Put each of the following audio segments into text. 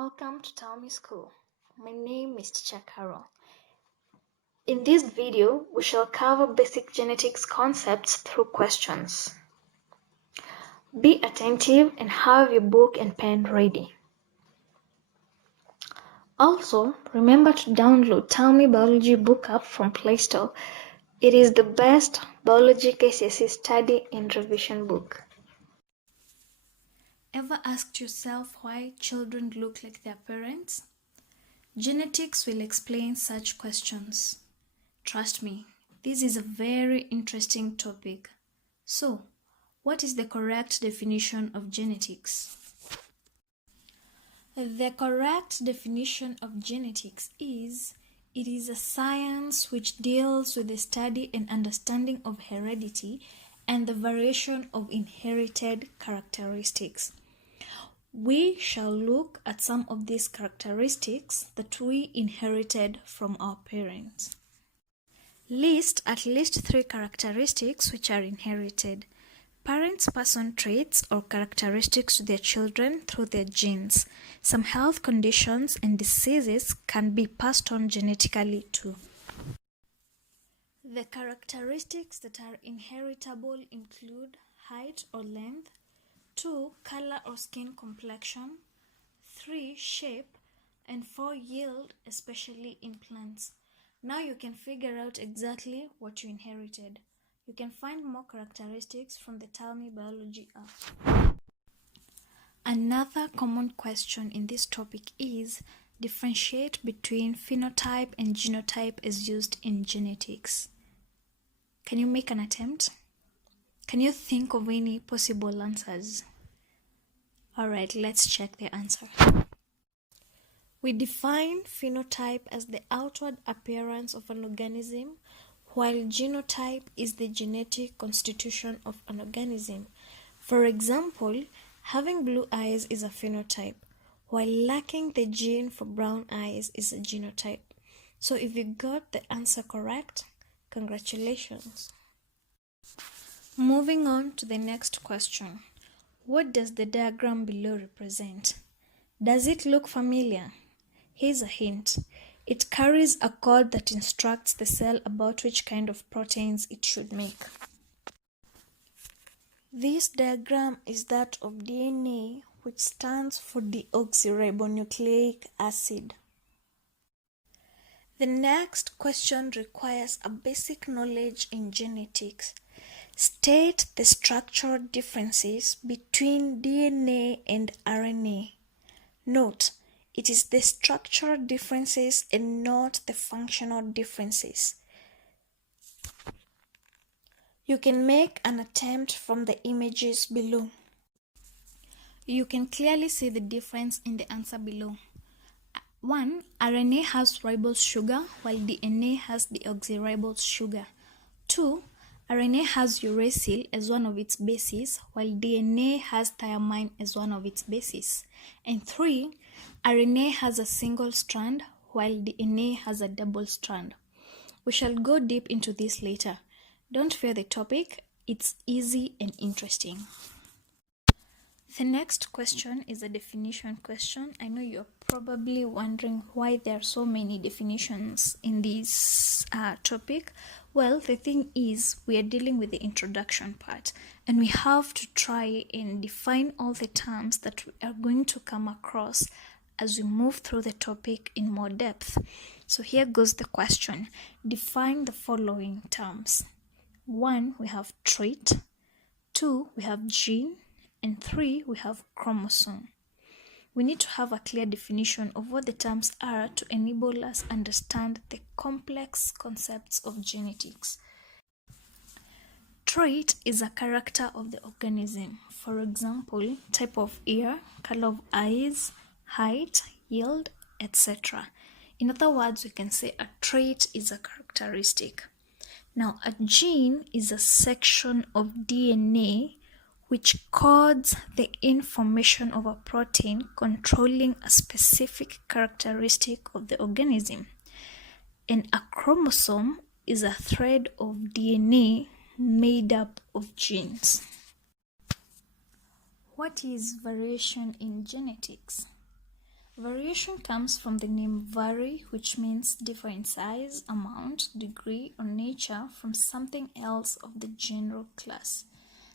Welcome to Tell Me School. My name is Teacher Carol. In this video, we shall cover basic genetics concepts through questions. Be attentive and have your book and pen ready. Also, remember to download Tell Me Biology book app from Play Store. It is the best biology KCSE study and revision book. Ever asked yourself why children look like their parents? Genetics will explain such questions. Trust me, this is a very interesting topic. So, what is the correct definition of genetics? The correct definition of genetics is, it is a science which deals with the study and understanding of heredity and the variation of inherited characteristics. We shall look at some of these characteristics that we inherited from our parents. List at least 3 characteristics which are inherited. Parents pass on traits or characteristics to their children through their genes. Some health conditions and diseases can be passed on genetically too. The characteristics that are inheritable include height or length, 2. Color or skin complexion, 3. Shape, and 4. Yield, especially in plants. Now you can figure out exactly what you inherited. You can find more characteristics from the Tell Me Biology app. Another common question in this topic is, differentiate between phenotype and genotype as used in genetics. Can you make an attempt? Can you think of any possible answers? Alright, let's check the answer. We define phenotype as the outward appearance of an organism, while genotype is the genetic constitution of an organism. For example, having blue eyes is a phenotype, while lacking the gene for brown eyes is a genotype. So if you got the answer correct, congratulations. Moving on to the next question. What does the diagram below represent? Does it look familiar? Here's a hint. It carries a code that instructs the cell about which kind of proteins it should make. This diagram is that of DNA, which stands for deoxyribonucleic acid. The next question requires a basic knowledge in genetics. State the structural differences between DNA and RNA. Note, it is the structural differences and not the functional differences. You can make an attempt from the images below. You can clearly see the difference in the answer below. 1. RNA has ribose sugar while DNA has deoxyribose sugar. 2. RNA has uracil as one of its bases, while DNA has thiamine as one of its bases. And 3. RNA has a single strand, while DNA has a double strand. We shall go deep into this later. Don't fear the topic, it's easy and interesting. The next question is a definition question. I know you're probably wondering why there are so many definitions in this topic. Well, the thing is, we are dealing with the introduction part, and we have to try and define all the terms that we are going to come across as we move through the topic in more depth. So here goes the question. Define the following terms. 1, we have trait. 2, we have gene. And 3, we have chromosome. We need to have a clear definition of what the terms are to enable us understand the complex concepts of genetics. Trait is a character of the organism. For example, type of ear, color of eyes, height, yield, etc. In other words, we can say a trait is a characteristic. Now, a gene is a section of DNA which codes the information of a protein controlling a specific characteristic of the organism. And a chromosome is a thread of DNA made up of genes. What is variation in genetics? Variation comes from the name vary, which means differ in size, amount, degree, or nature from something else of the general class.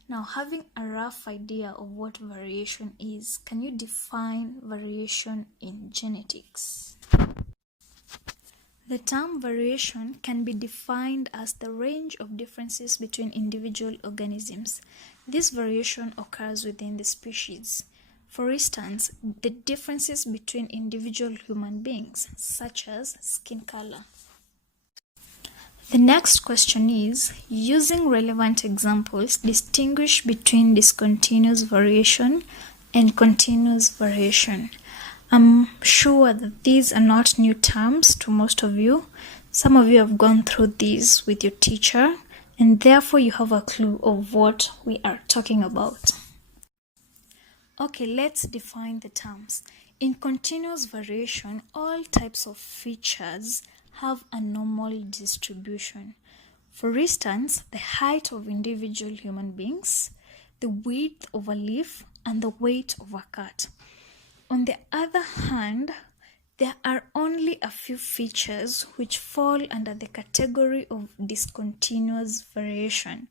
Now, having a rough idea of what variation is, can you define variation in genetics? The term variation can be defined as the range of differences between individual organisms. This variation occurs within the species. For instance, the differences between individual human beings, such as skin color. The next question is, using relevant examples, distinguish between discontinuous variation and continuous variation. I'm sure that these are not new terms to most of you. Some of you have gone through these with your teacher, and therefore you have a clue of what we are talking about. Okay, let's define the terms. In continuous variation, all types of features have a normal distribution. For instance, the height of individual human beings, the width of a leaf, and the weight of a cat. On the other hand, there are only a few features which fall under the category of discontinuous variation.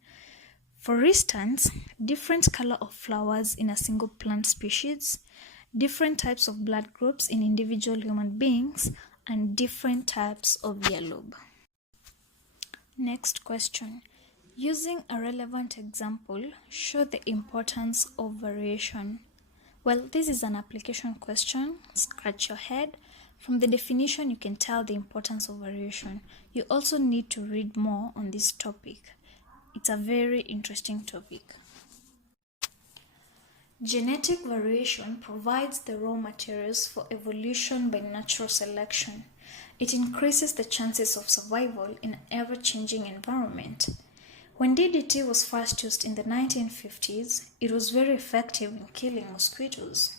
For instance, different color of flowers in a single plant species, different types of blood groups in individual human beings, and different types of ear lobe. Next question. Using a relevant example, show the importance of variation. Well, this is an application question. Scratch your head. From the definition, you can tell the importance of variation. You also need to read more on this topic. It's a very interesting topic. Genetic variation provides the raw materials for evolution by natural selection. It increases the chances of survival in an ever-changing environment. When DDT was first used in the 1950s, it was very effective in killing mosquitoes.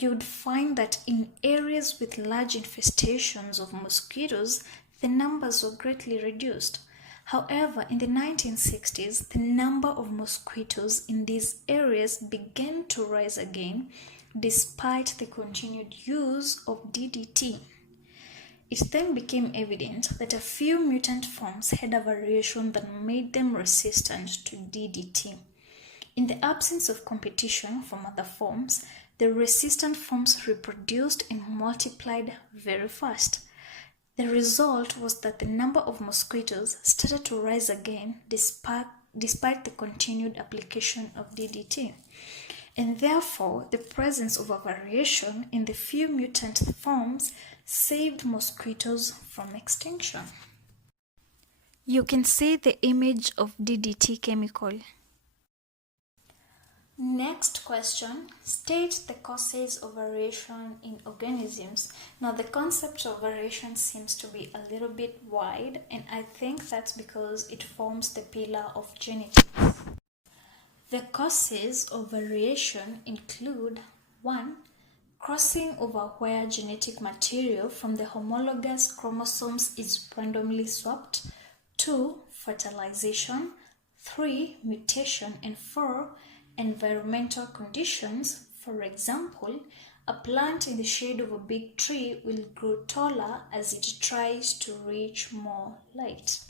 You would find that in areas with large infestations of mosquitoes, the numbers were greatly reduced. However, in the 1960s, the number of mosquitoes in these areas began to rise again despite the continued use of DDT. It then became evident that a few mutant forms had a variation that made them resistant to DDT. In the absence of competition from other forms, the resistant forms reproduced and multiplied very fast. The result was that the number of mosquitoes started to rise again despite the continued application of DDT. And therefore, the presence of a variation in the few mutant forms saved mosquitoes from extinction. You can see the image of DDT chemical. Next question, state the causes of variation in organisms. Now the concept of variation seems to be a little bit wide, and I think that's because it forms the pillar of genetics. The causes of variation include 1. Crossing over where genetic material from the homologous chromosomes is randomly swapped. 2. Fertilization. 3. Mutation. And 4. Environmental conditions. For example, a plant in the shade of a big tree will grow taller as it tries to reach more light.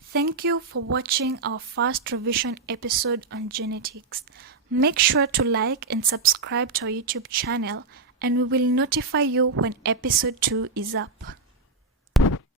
Thank you for watching our first revision episode on genetics. Make sure to like and subscribe to our YouTube channel, and we will notify you when episode 2 is up.